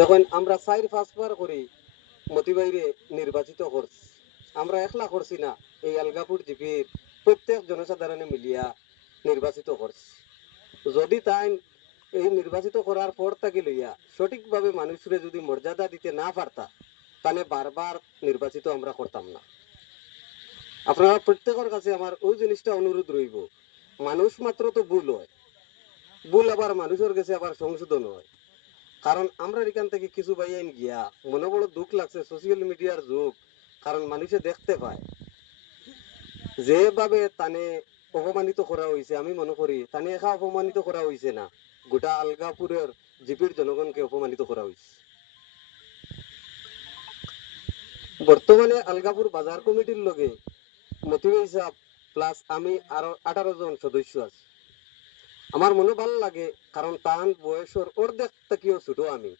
যখন আমরা 4-5 বার করে মতিবাইরে নির্বাচিত করছি, আমরা একলা করছি না, এই আলগাপুর জিপির প্রত্যেক জনসাধারণে মিলিয়া নির্বাচিত করছি। যদি তাই এই নির্বাচিত করার পর তাকে লইয়া সঠিকভাবে মানুষরে যদি মর্যাদা দিতে না পারতা, তাহলে বারবার নির্বাচিত আমরা করতাম না। আপনারা প্রত্যেকের কাছে আমার ওই জিনিসটা অনুরোধ রইব, মানুষ মাত্র তো ভুল হয়, ভুল আবার মানুষের কাছে আবার সংশোধন হয়। কারণ আমরা এখান থেকে কিছু বাইন গিয়া মনে বড় দুঃখ লাগছে, সোশ্যাল মিডিয়ার যুগ, কারণ মানুষে দেখতে পায় যেভাবে তানে অপমানিত করা হয়েছে। আমি মনে করি তানে একা অপমানিত করা হয়েছে না, গোটা আলগাপুরের জিপির জনগণকে অপমানিত করা হয়েছে। বর্তমানে আলগাপুর বাজার কমিটির লগে মতিবাই সাহেব প্লাস আমি আরো 18 জন সদস্য আছি। আমার মনে ভালো লাগে, কারণ তান বয়সের অর্ধেক থেকেও ছোট আমি।